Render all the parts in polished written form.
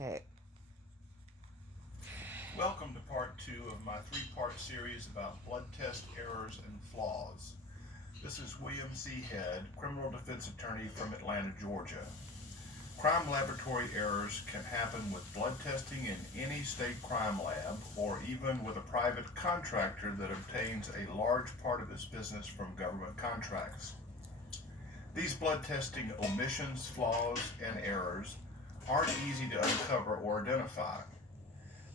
Okay. Welcome to part 2 of my 3-part series about blood test errors and flaws. This is William C. Head, criminal defense attorney from Atlanta, Georgia. Crime laboratory errors can happen with blood testing in any state crime lab or even with a private contractor that obtains a large part of its business from government contracts. These blood testing omissions, flaws, and errors aren't easy to uncover or identify.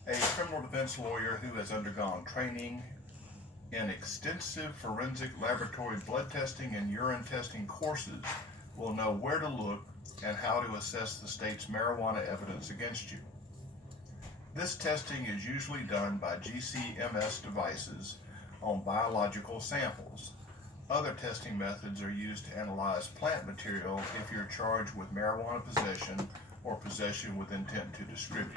A criminal defense lawyer who has undergone training in extensive forensic laboratory blood testing and urine testing courses will know where to look and how to assess the state's marijuana evidence against you. This testing is usually done by GCMS devices on biological samples. Other testing methods are used to analyze plant material if you're charged with marijuana possession or possession with intent to distribute.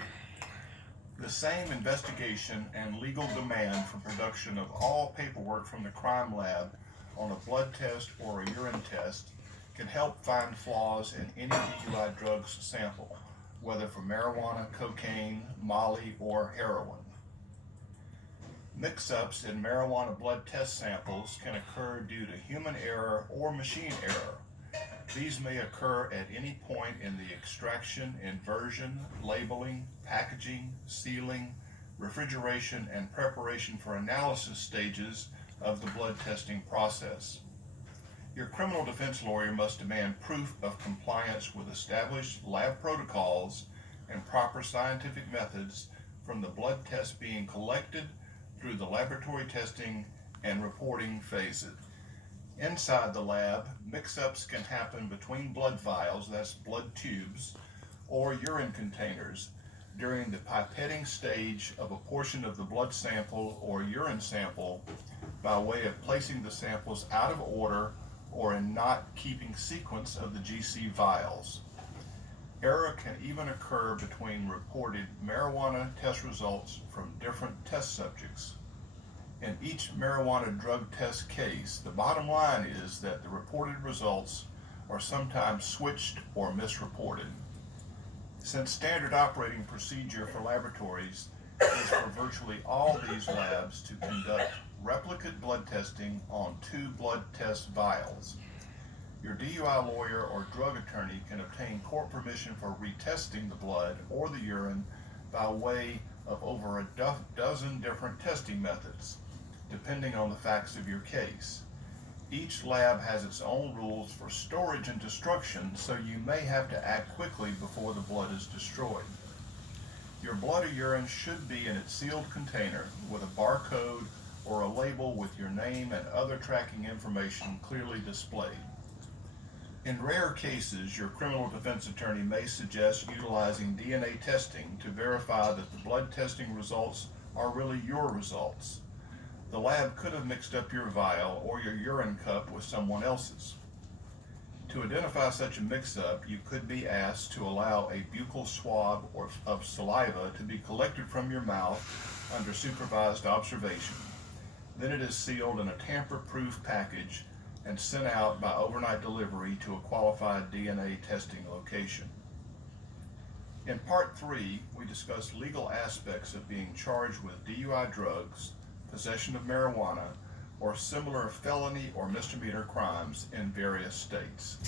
The same investigation and legal demand for production of all paperwork from the crime lab on a blood test or a urine test can help find flaws in any DUI drugs sample, whether for marijuana, cocaine, molly, or heroin. Mix-ups in marijuana blood test samples can occur due to human error or machine error. These may occur at any point in the extraction, inversion, labeling, packaging, sealing, refrigeration, and preparation for analysis stages of the blood testing process. Your criminal defense lawyer must demand proof of compliance with established lab protocols and proper scientific methods from the blood test being collected through the laboratory testing and reporting phases. Inside the lab, mix-ups can happen between blood vials, that's blood tubes, or urine containers during the pipetting stage of a portion of the blood sample or urine sample by way of placing the samples out of order or in not keeping sequence of the GC vials. Error can even occur between reported marijuana test results from different test subjects. In each marijuana drug test case, the bottom line is that the reported results are sometimes switched or misreported. Since standard operating procedure for laboratories is for virtually all these labs to conduct replicate blood testing on 2 blood test vials, your DUI lawyer or drug attorney can obtain court permission for retesting the blood or the urine by way of over a dozen different testing methods, depending on the facts of your case. Each lab has its own rules for storage and destruction, so you may have to act quickly before the blood is destroyed. Your blood or urine should be in its sealed container with a barcode or a label with your name and other tracking information clearly displayed. In rare cases, your criminal defense attorney may suggest utilizing DNA testing to verify that the blood testing results are really your results. The lab could have mixed up your vial or your urine cup with someone else's. To identify such a mix-up, you could be asked to allow a buccal swab of saliva to be collected from your mouth under supervised observation. Then it is sealed in a tamper-proof package and sent out by overnight delivery to a qualified DNA testing location. In part 3, we discuss legal aspects of being charged with DUI drugs, possession of marijuana, or similar felony or misdemeanor crimes in various states.